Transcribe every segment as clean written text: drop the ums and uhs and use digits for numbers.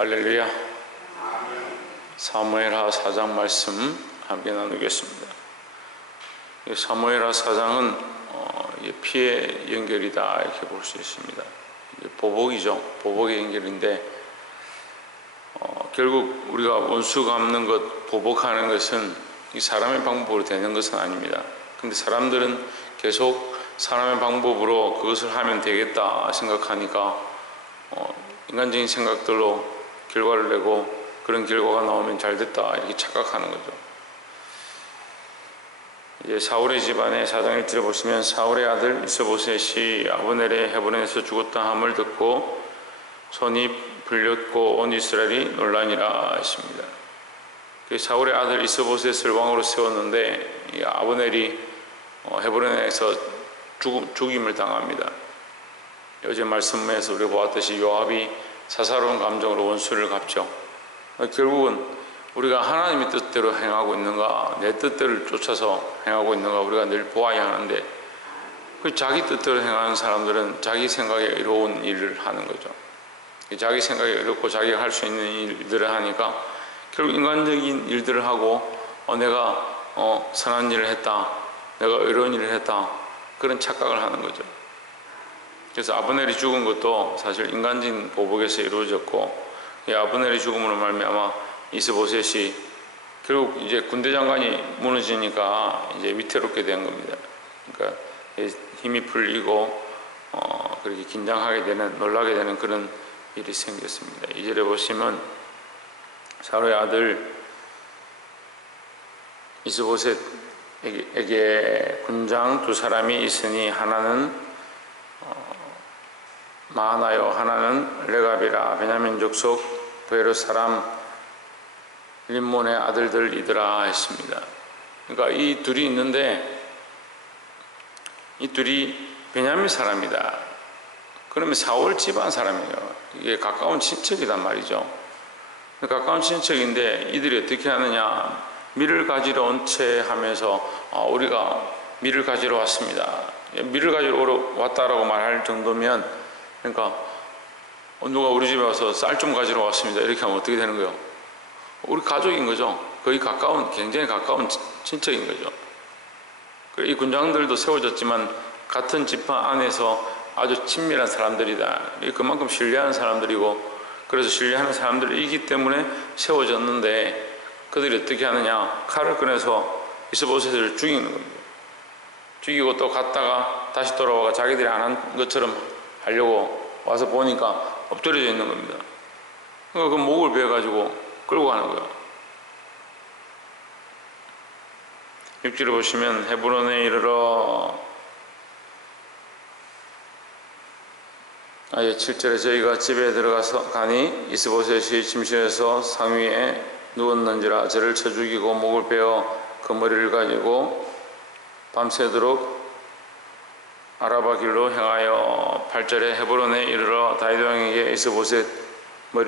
할렐루야. 사무엘하 4장 말씀 함께 나누겠습니다. 사무엘하 4장은 피의 연결이다 이렇게 볼 수 있습니다. 보복이죠. 보복의 연결인데 결국 우리가 원수 갚는 것, 보복하는 것은 이 사람의 방법으로 되는 것은 아닙니다. 근데 사람들은 계속 사람의 방법으로 그것을 하면 되겠다 생각하니까 인간적인 생각들로 결과를 내고 그런 결과가 나오면 잘 됐다 이렇게 착각하는 거죠. 이제 사울의 집안의 사장을 들어보시면 사울의 아들 이스보셋이 아브넬의 헤브론에서 죽었다 함을 듣고 손이 불렸고 온 이스라엘이 놀라니라 했습니다. 사울의 아들 이스보셋을 왕으로 세웠는데 이 아브넬이 헤브론에서 죽임을 당합니다. 어제 말씀에서 우리가 보았듯이 요압이 사사로운 감정으로 원수를 갚죠. 결국은 우리가 하나님의 뜻대로 행하고 있는가, 내 뜻대로 쫓아서 행하고 있는가 우리가 늘 보아야 하는데, 자기 뜻대로 행하는 사람들은 자기 생각에 의로운 일을 하는 거죠. 자기 생각에 의롭고 자기가 할 수 있는 일들을 하니까 결국 인간적인 일들을 하고 내가 선한 일을 했다, 내가 의로운 일을 했다, 그런 착각을 하는 거죠. 그래서 아브넬이 죽은 것도 사실 인간적인 보복에서 이루어졌고, 이 아브넬이 죽음으로 말미암아 이스보셋이 결국 이제 군대 장관이 무너지니까 이제 위태롭게 된 겁니다. 그러니까 힘이 풀리고 그렇게 긴장하게 되는, 놀라게 되는 그런 일이 생겼습니다. 2절에 보시면 사울의 아들 이스보셋에게 군장 두 사람이 있으니 하나는 마하나요 하나는 레갑이라 베냐민 족속 베르 사람 림몬의 아들들이더라 했습니다. 그러니까 이 둘이 있는데 이 둘이 베냐민 사람이다. 그러면 사울 집안 사람이에요. 이게 가까운 친척이란 말이죠. 가까운 친척인데 이들이 어떻게 하느냐, 밀을 가지러 온 채 하면서 우리가 밀을 가지러 왔습니다. 밀을 가지러 왔다라고 말할 정도면, 그러니까 누가 우리 집에 와서 쌀 좀 가지러 왔습니다 이렇게 하면 어떻게 되는 거예요? 우리 가족인 거죠. 거의 가까운, 굉장히 가까운 친척인 거죠. 이 군장들도 세워졌지만 같은 지파 안에서 아주 친밀한 사람들이다. 그만큼 신뢰하는 사람들이고, 그래서 신뢰하는 사람들이기 때문에 세워졌는데 그들이 어떻게 하느냐, 칼을 꺼내서 이스보셋을 죽이는 겁니다. 죽이고 또 갔다가 다시 돌아와가 자기들이 안 한 것처럼 하려고 와서 보니까 엎드려져 있는 겁니다. 그러니까 그 목을 베어가지고 끌고 가는 거예요. 6절에 보시면 헤브론에 이르러 7절에 저희가 집에 들어가서 가니 이스보셋이 침실에서 상위에 누웠는지라 저를 쳐 죽이고 목을 베어 그 머리를 가지고 밤새도록 아라바 길로 행하여 8절에 헤브론에 이르러 다윗 왕에게 이스보셋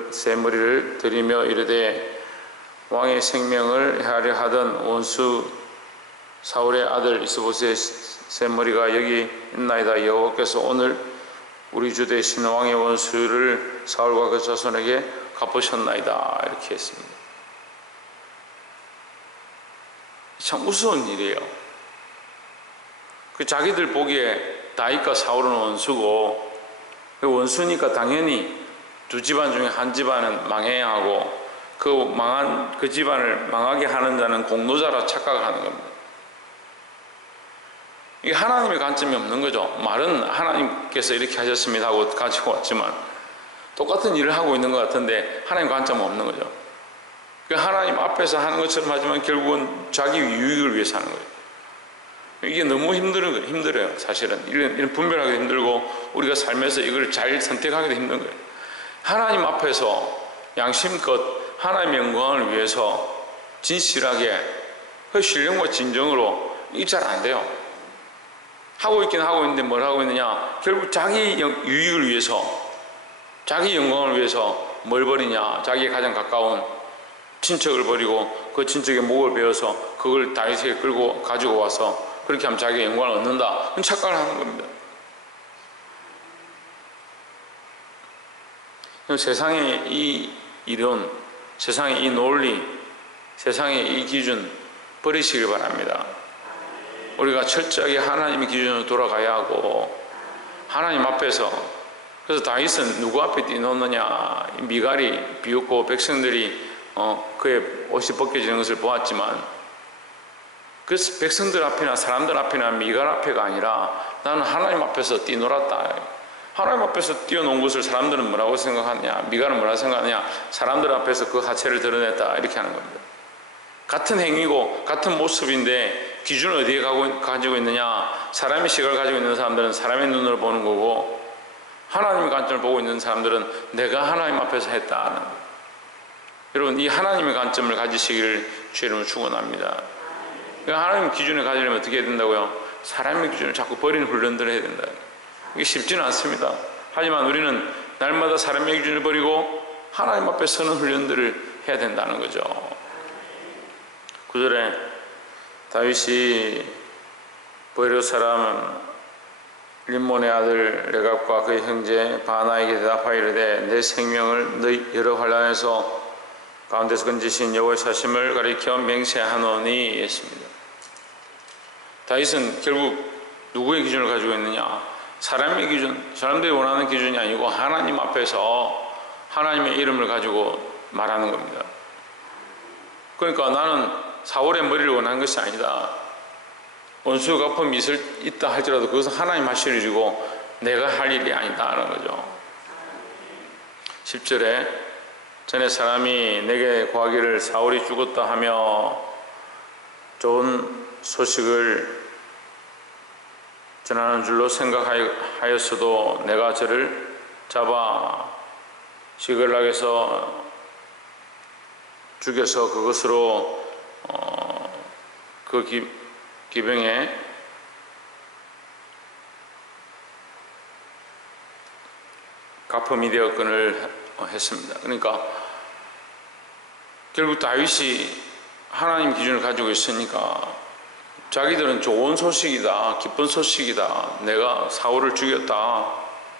새 머리를 드리며 이르되 왕의 생명을 해하려 하던 원수 사울의 아들 이스보셋 새 머리가 여기 있나이다. 여호와께서 오늘 우리 주 되신 왕의 원수를 사울과 그 자손에게 갚으셨나이다. 이렇게 했습니다. 참 무서운 일이에요. 자기들 보기에 다윗과 사울은 원수고, 원수니까 당연히 두 집안 중에 한 집안은 망해야 하고, 그 망한 그 집안을 망하게 하는 자는 공로자라 착각하는 겁니다. 이게 하나님의 관점이 없는 거죠. 말은 하나님께서 이렇게 하셨습니다 하고 가지고 왔지만 똑같은 일을 하고 있는 것 같은데 하나님 관점은 없는 거죠. 하나님 앞에서 하는 것처럼 하지만 결국은 자기 유익을 위해서 하는 거예요. 이게 너무 힘들어요. 사실은 이런 분별하기도 힘들고 우리가 삶에서 이걸 잘 선택하기도 힘든 거예요. 하나님 앞에서 양심껏 하나님의 영광을 위해서 진실하게 그 신령과 진정으로 이게 잘 안 돼요. 하고 있긴 하고 있는데 뭘 하고 있느냐, 결국 자기 유익을 위해서, 자기 영광을 위해서 뭘 버리냐, 자기의 가장 가까운 친척을 버리고 그 친척의 목을 베어서 그걸 다윗에게 끌고 가지고 와서 그렇게 하면 자기의 영광을 얻는다. 그건 착각을 하는 겁니다. 세상에 이 이론, 세상의 이 논리, 세상의 이 기준 버리시길 바랍니다. 우리가 철저하게 하나님의 기준으로 돌아가야 하고, 하나님 앞에서, 그래서 다윗은 누구 앞에 뛰노느냐, 미갈이 비웃고 백성들이 그의 옷이 벗겨지는 것을 보았지만, 그 백성들 앞이나 사람들 앞이나 미갈 앞에가 아니라 나는 하나님 앞에서 뛰놀았다. 하나님 앞에서 뛰어놓은 것을 사람들은 뭐라고 생각하느냐, 미갈은 뭐라고 생각하느냐, 사람들 앞에서 그 하체를 드러냈다, 이렇게 하는 겁니다. 같은 행위고 같은 모습인데 기준을 어디에 가지고 있느냐, 사람의 시각을 가지고 있는 사람들은 사람의 눈으로 보는 거고, 하나님의 관점을 보고 있는 사람들은 내가 하나님 앞에서 했다는 거예요. 여러분, 이 하나님의 관점을 가지시기를 주의 이름으로 축원합니다. 그러니까 하나님의 기준을 가지려면 어떻게 해야 된다고요? 사람의 기준을 자꾸 버리는 훈련들을 해야 된다. 이게 쉽지는 않습니다. 하지만 우리는 날마다 사람의 기준을 버리고 하나님 앞에 서는 훈련들을 해야 된다는 거죠. 9절에 다윗이 보헤롯 사람 림몬의 아들 레갑과 그의 형제 바나에게 대답하여 이르되 내 생명을 너희 여러 환난에서 가운데서 건지신 여호와의 사심을 가리켜 맹세하노니 했습니다. 다윗은 결국 누구의 기준을 가지고 있느냐? 사람의 기준, 사람들이 원하는 기준이 아니고 하나님 앞에서 하나님의 이름을 가지고 말하는 겁니다. 그러니까 나는 사울의 머리를 원하는 것이 아니다. 원수 갚음이 있다 할지라도 그것은 하나님 하실 일이고 내가 할 일이 아니다 하는 거죠. 10절에 전에 사람이 내게 고하기를 사울이 죽었다 하며 좋은 소식을 전하는 줄로 생각하였어도 내가 저를 잡아 시글락에서 죽여서 그것으로 그 기병에 가품이 되었건을 했습니다. 그러니까 결국 다윗이 하나님 기준을 가지고 있으니까 자기들은 좋은 소식이다, 기쁜 소식이다, 내가 사울을 죽였다,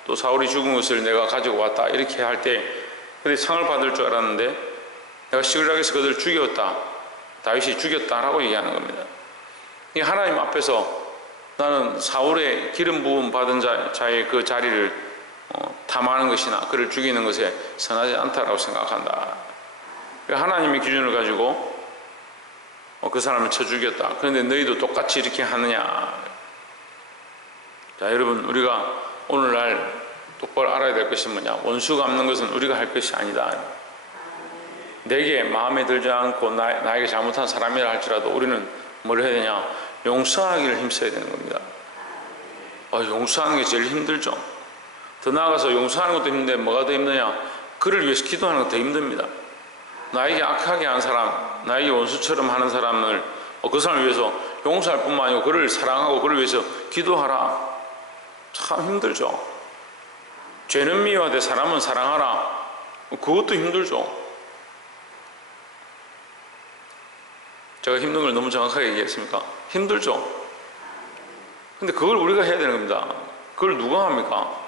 또 사울이 죽은 것을 내가 가지고 왔다, 이렇게 할 때 근데 상을 받을 줄 알았는데 내가 시글락에서 그들을 죽였다, 다윗이 죽였다라고 얘기하는 겁니다. 이 하나님 앞에서 나는 사울의 기름 부음 받은 자의 그 자리를 탐하는 것이나 그를 죽이는 것에 선하지 않다라고 생각한다. 하나님의 기준을 가지고 그 사람을 쳐 죽였다. 그런데 너희도 똑같이 이렇게 하느냐? 자, 여러분, 우리가 오늘날 똑바로 알아야 될 것이 뭐냐? 원수 갚는 것은 우리가 할 것이 아니다. 내게 마음에 들지 않고 나에게 잘못한 사람이라 할지라도 우리는 뭘 해야 되냐? 용서하기를 힘써야 되는 겁니다. 용서하는 게 제일 힘들죠. 더 나아가서 용서하는 것도 힘든데 뭐가 더 힘드냐? 그를 위해서 기도하는 것도 더 힘듭니다. 나에게 악하게 한 사람, 나에게 원수처럼 하는 사람을 그 사람을 위해서 용서할 뿐만 아니고 그를 사랑하고 그를 위해서 기도하라. 참 힘들죠. 죄는 미워하되 사람은 사랑하라. 그것도 힘들죠. 제가 힘든 걸 너무 정확하게 얘기했습니까? 힘들죠. 근데 그걸 우리가 해야 되는 겁니다. 그걸 누가 합니까?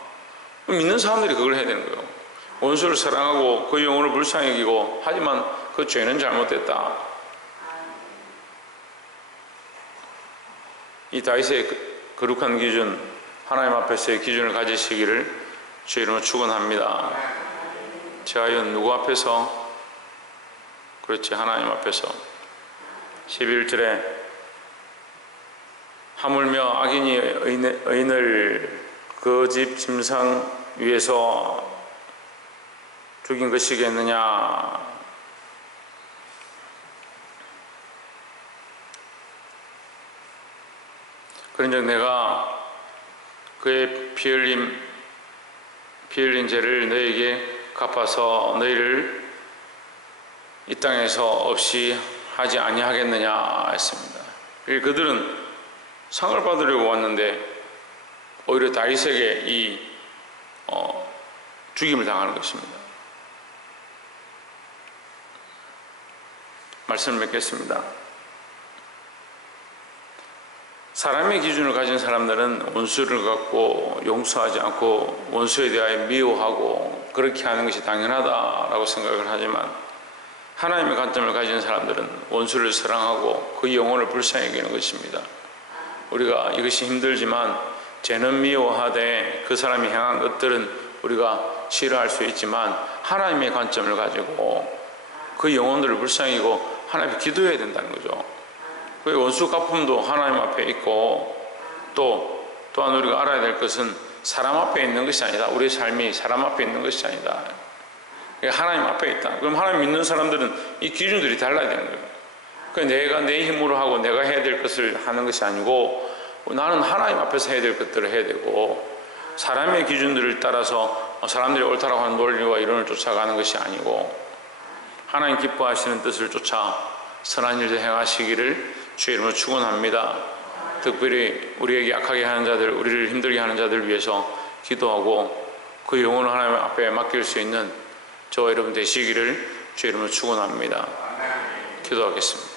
믿는 사람들이 그걸 해야 되는 거예요. 원수를 사랑하고 그 영혼을 불쌍히 여기고, 하지만 그 죄는 잘못됐다. 이 다윗의 거룩한 기준, 하나님 앞에서의 기준을 가지시기를 주의 이름으로 축원합니다. 제가 누구 앞에서? 그렇지, 하나님 앞에서. 11절에 하물며 악인이 의인을 그 집 침상 위에서 죽인 것이겠느냐? 그런즉 내가 그의 피 흘린 죄를 너에게 갚아서 너희를 이 땅에서 없이 하지 아니하겠느냐 했습니다. 그들은 상을 받으려고 왔는데 오히려 다윗에게 이 죽임을 당하는 것입니다. 말씀을 맺겠습니다. 사람의 기준을 가진 사람들은 원수를 갖고 용서하지 않고 원수에 대하여 미워하고 그렇게 하는 것이 당연하다라고 생각을 하지만, 하나님의 관점을 가진 사람들은 원수를 사랑하고 그 영혼을 불쌍히 여기는 것입니다. 우리가 이것이 힘들지만 죄는 미워하되 그 사람이 행한 것들은 우리가 싫어할 수 있지만, 하나님의 관점을 가지고 그 영혼들을 불쌍히 여기고 하나님께 기도해야 된다는 거죠. 그 원수 갚음도 하나님 앞에 있고, 또한 우리가 알아야 될 것은 사람 앞에 있는 것이 아니다. 우리의 삶이 사람 앞에 있는 것이 아니다. 하나님 앞에 있다. 그럼 하나님 믿는 사람들은 이 기준들이 달라야 되는 거예요. 내가 내 힘으로 하고 내가 해야 될 것을 하는 것이 아니고, 나는 하나님 앞에서 해야 될 것들을 해야 되고, 사람의 기준들을 따라서 사람들이 옳다라고 하는 논리와 이론을 쫓아가는 것이 아니고, 하나님 기뻐하시는 뜻을 쫓아 선한 일들 행하시기를 주의 이름으로 축원합니다. 특별히 우리에게 약하게 하는 자들, 우리를 힘들게 하는 자들을 위해서 기도하고 그 영혼을 하나님 앞에 맡길 수 있는 저와 여러분 되시기를 주의 이름으로 축원합니다. 기도하겠습니다.